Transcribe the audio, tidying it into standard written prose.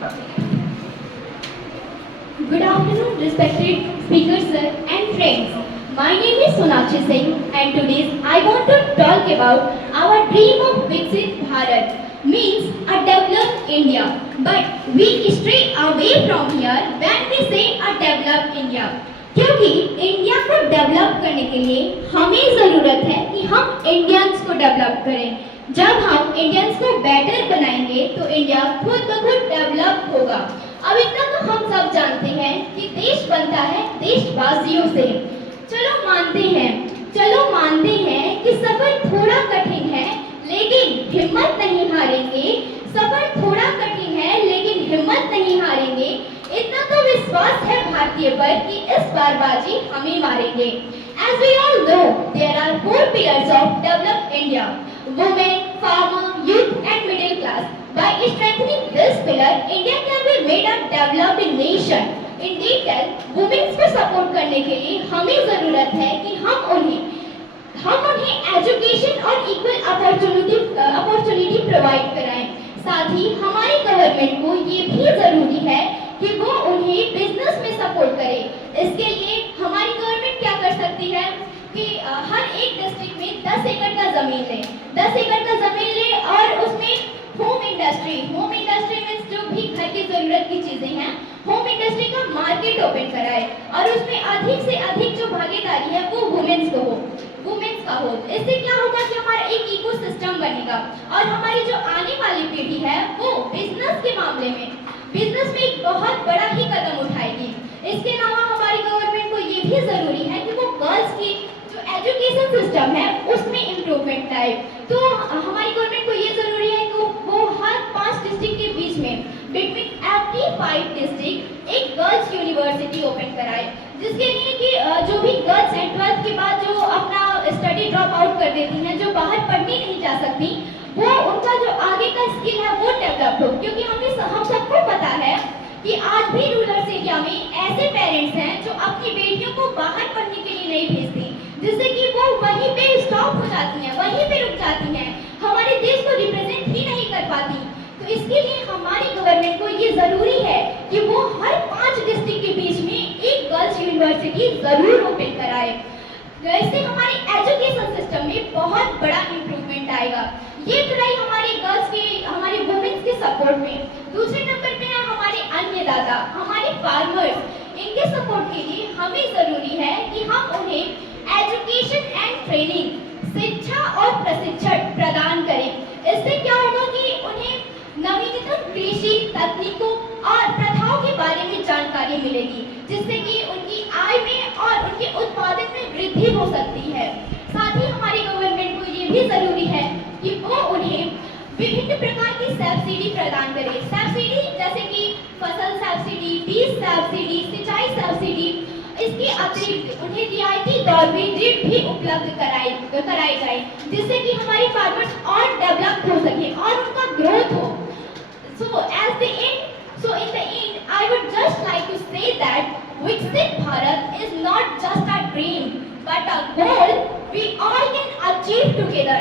Good afternoon, respected speakers, sir, and friends. My name is Sonakshi Singh, and today I want to talk about our dream of Viksit Bharat, means a developed India. But we stray away from here when we say a developed India. क्योंकि India को develop करने के लिए हमें ज़रूरत है कि हम इंडियंस को डेवलप करें। जब हम इंडियंस को बेटर बनाएंगे तो इंडिया खुद ब खुद डेवलप होगा। अब इतना तो हम सब जानते हैं कि देश बनता है देशवासियों से। चलो मानते हैं कि सफर थोड़ा कठिन है लेकिन हिम्मत नहीं हारेंगे। सफर थोड़ा कठिन है लेकिन हिम्मत नहीं हारेंगे। इतना तो विश्वास है भारतीय पर कि इस बार बाजी हमें मारेंगे। As we all know, there are four pillars of developed India: women, farmer, youth, and middle class. By strengthening this pillar, India can be made a developed nation. In detail, women को support करने के लिए हमें जरूरत है कि हम उन्हें एजुकेशन और इक्वल अपॉर्चुनिटी प्रोवाइड कराएं। साथ ही हमारी गवर्नमेंट को ये भी जरूरी है कि वो उन्हें बिजनेस में सपोर्ट करे। इसके लिए हमारी गवर्नमेंट क्या कर सकती है कि हर एक डिस्ट्रिक्ट में 10 एकड़ का जमीन ले, 10 एकड़ का जमीन ले और उसमें होम इंडस्ट्री में जो भी घर की जरूरत की चीजें हैं, होम इंडस्ट्री का मार्केट ओपन कराए और उसमें अधिक से अधिक जो भागीदारी है वो वुमेन्स का हो। इससे क्या होगा कि हमारा एक इकोसिस्टम बनेगा और हमारी जो आने वाली पीढ़ी है वो बिजनेस में एक बहुत बड़ा ही कदम उठाएगी। इसके अलावा हमारी गवर्नमेंट को ये भी जरूरी है कि वो गर्ल्स की जो एजुकेशन सिस्टम है उसमें इम्प्रूवमेंट लाए। तो हमारी गवर्नमेंट को ये जरूरी है कि वो हर 5 डिस्ट्रिक्ट के बीच में बिटवीन एवरी 5 डिस्ट्रिक्ट एक गर्ल्स यूनिवर्सिटी ओपन कराए, जिसके लिए कि जो भी गर्ल्स हैं 12th के बाद जो अपना स्टडी ड्रॉप आउट कर देती हैं, जो बाहर पढ़ने नहीं जा सकती, वो उनका जो आगे का स्किल है वो डेवलप हो। क्योंकि हम सबको पता है कि आज भी रूरल एरिया में ऐसे पेरेंट्स हैं जो अपनी बेटियों को बाहर पढ़ने के लिए नहीं भेजती, जिससे कि वो वहीं पे स्टॉप हो जाती हैं, वहीं पे रुक जाती हैं, हमारे देश को रिप्रेजेंट ही नहीं कर पाती। तो इसके लिए हमारी गवर्नमेंट को ये जरूरी है कि वो हर 5 डिस्ट्रिक्ट के बीच में एक गर्ल्स यूनिवर्सिटी जरूर ओपन कराए। इससे हमारी एजुकेशन सिस्टम में बहुत बड़ा इम्प्रूवमेंट आएगा। ये पढ़ाई हमारी वुमेन्स के सपोर्ट में। दूसरे नंबर पे है हमारे अन्नदाता, हमारे फार्मर्स। इनके सपोर्ट के लिए हमें जरूरी है कि हम उन्हें एजुकेशन एंड ट्रेनिंग, शिक्षा और प्रशिक्षण प्रदान करें। इससे क्या होगा कि उन्हें नवीनतम कृषि तकनीकों और प्रथाओं के बारे में जानकारी मिलेगी, जिससे कि उनकी आय में और उनके उत्पादन में वृद्धि हो सकती है। साथ ही हमारी गवर्नमेंट को ये भी जरूरी है कि वो उन्हें विभिन्न प्रकार की सब्सिडी प्रदान करे। सब्सिडी जैसे कि फसल सब्सिडी, बीज सब्सिडी, सिंचाई सब्सिडी। इसके अतिरिक्त उन्हें रियायती दर पे ऋण भी उपलब्ध कराई जाए, जिससे कि हमारे फार्मर्स और डेवलप हो सके और उनका ग्रोथ हो। So in the end, I would just like to say that Viksit Bharat is not just a dream, but a goal we all can achieve together.